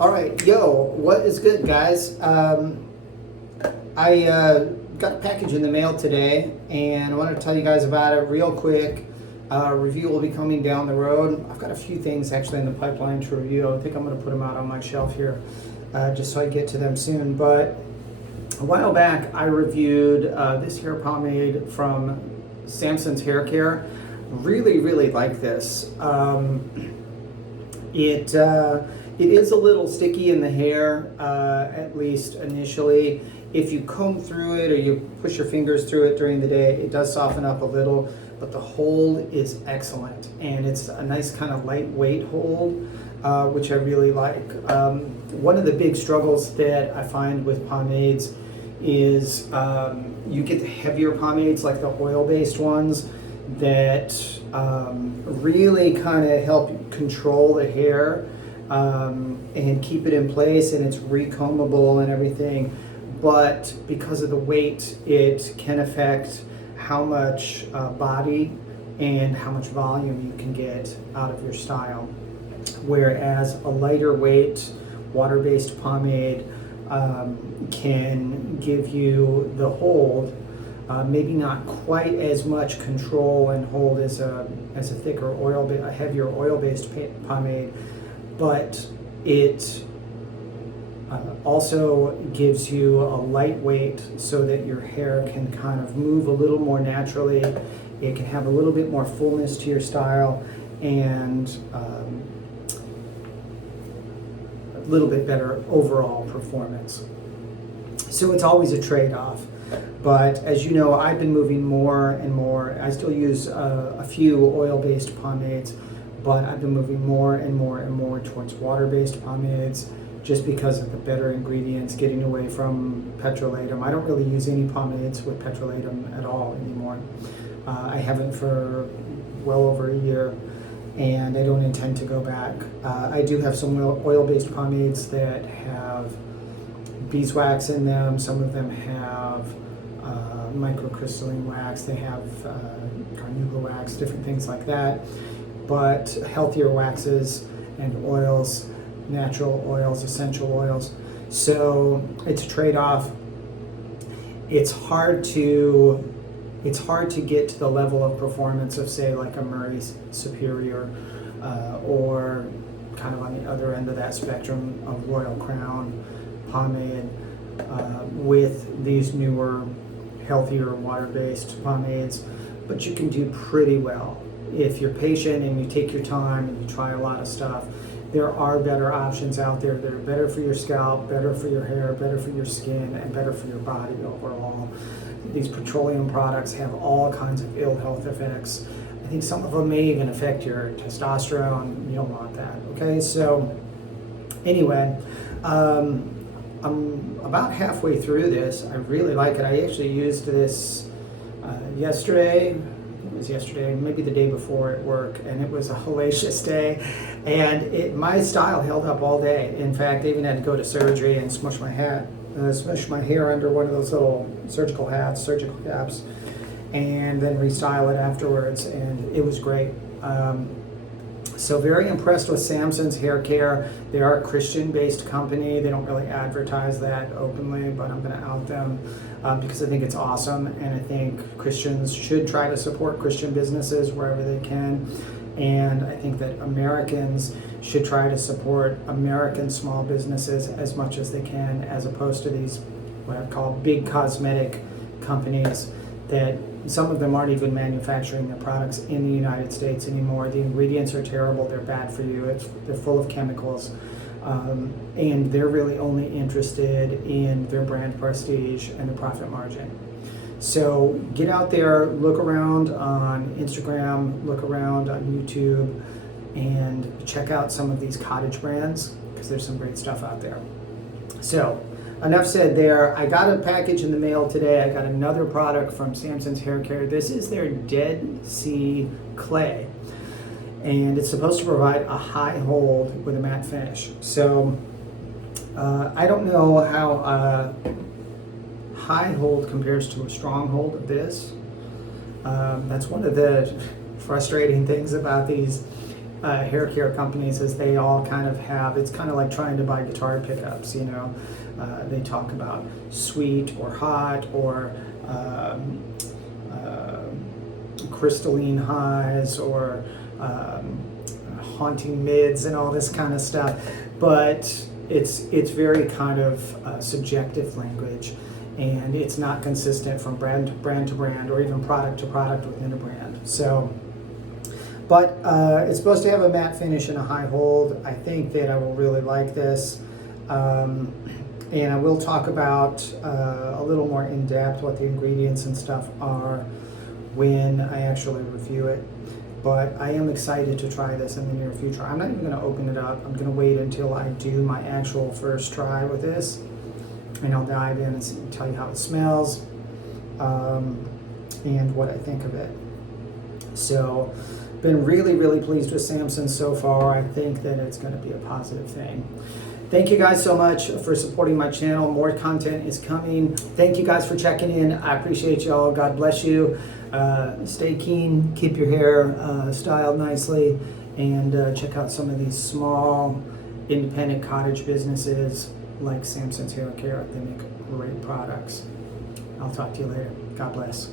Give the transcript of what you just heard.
All right, yo, what is good, guys? I got a package in the mail today, and I wanted to tell you guys about it real quick. Review will be coming down the road. I've got a few things actually in the pipeline to review. I think I'm going to put them out on my shelf here, just so I get to them soon. But a while back, I reviewed this hair pomade from Samson's Hair Care. Really, really like this. It is a little sticky in the hair, at least initially. If you comb through it or you push your fingers through it during the day, it does soften up a little, but the hold is excellent. And it's a nice kind of lightweight hold, which I really like. One of the big struggles that I find with pomades is you get the heavier pomades, like the oil-based ones, that really kind of help control the hair and keep it in place, and it's recombable and everything. But because of the weight, it can affect how much body and how much volume you can get out of your style. Whereas a lighter weight water-based pomade can give you the hold, maybe not quite as much control and hold as a thicker a heavier oil-based pomade, but it also gives you a lightweight so that your hair can kind of move a little more naturally. It can have a little bit more fullness to your style, and a little bit better overall performance. So it's always a trade-off. But as you know, I've been moving more and more. I still use a few oil-based pomades, but I've been moving more and more and more towards water-based pomades, just because of the better ingredients, getting away from petrolatum. I don't really use any pomades with petrolatum at all anymore. I haven't for well over a year, and I don't intend to go back. I do have some oil-based pomades that have beeswax in them. Some of them have microcrystalline wax. They have carnauba wax, different things like that. But healthier waxes and oils, natural oils, essential oils. So it's a trade-off. It's hard to get to the level of performance of, say, like a Murray's Superior, or kind of on the other end of that spectrum of Royal Crown pomade, with these newer, healthier water-based pomades. But you can do pretty well if you're patient and you take your time and you try a lot of stuff. There are better options out there that are better for your scalp, better for your hair, better for your skin, and better for your body overall. These petroleum products have all kinds of ill health effects. I think some of them may even affect your testosterone. You don't want that, okay? So anyway, I'm about halfway through this. I really like it. I actually used this yesterday, maybe the day before at work, and it was a hellacious day, and my style held up all day. In fact, I even had to go to surgery and smush my hair under one of those little surgical caps, and then restyle it afterwards, and it was great. So very impressed with Samson's Hair Care. They are a Christian-based company. They don't really advertise that openly, but I'm going to out them because I think it's awesome, and I think Christians should try to support Christian businesses wherever they can. And I think that Americans should try to support American small businesses as much as they can, as opposed to these, what I call big cosmetic companies that some of them aren't even manufacturing their products in the United States anymore. The ingredients are terrible, they're bad for you, they're full of chemicals, and they're really only interested in their brand prestige and the profit margin. So get out there, look around on Instagram, look around on YouTube, and check out some of these cottage brands, because there's some great stuff out there. So enough said there. I got a package in the mail today. I got another product from Samson's Hair Care. This is their Dead Sea Clay, and it's supposed to provide a high hold with a matte finish. So I don't know how high hold compares to a strong hold of this. That's one of the frustrating things about these hair care companies is they all kind of have, it's kind of like trying to buy guitar pickups, you know. They talk about sweet or hot or crystalline highs or haunting mids and all this kind of stuff, but it's very kind of subjective language, and it's not consistent from brand to brand or even product to product within a brand. So, but it's supposed to have a matte finish and a high hold. I think that I will really like this, and I will talk about a little more in depth what the ingredients and stuff are when I actually review it. But I am excited to try this in the near future. I'm not even going to open it up. I'm going to wait until I do my actual first try with this, and I'll dive in and tell you how it smells and what I think of it. So, been really, really pleased with Samson so far. I think that it's going to be a positive thing. Thank you guys so much for supporting my channel. More content is coming. Thank you guys for checking in. I appreciate y'all. God bless you. Stay keen, keep your hair styled nicely, and check out some of these small independent cottage businesses like Samson's Hair Care. They make great products. I'll talk to you later. God bless.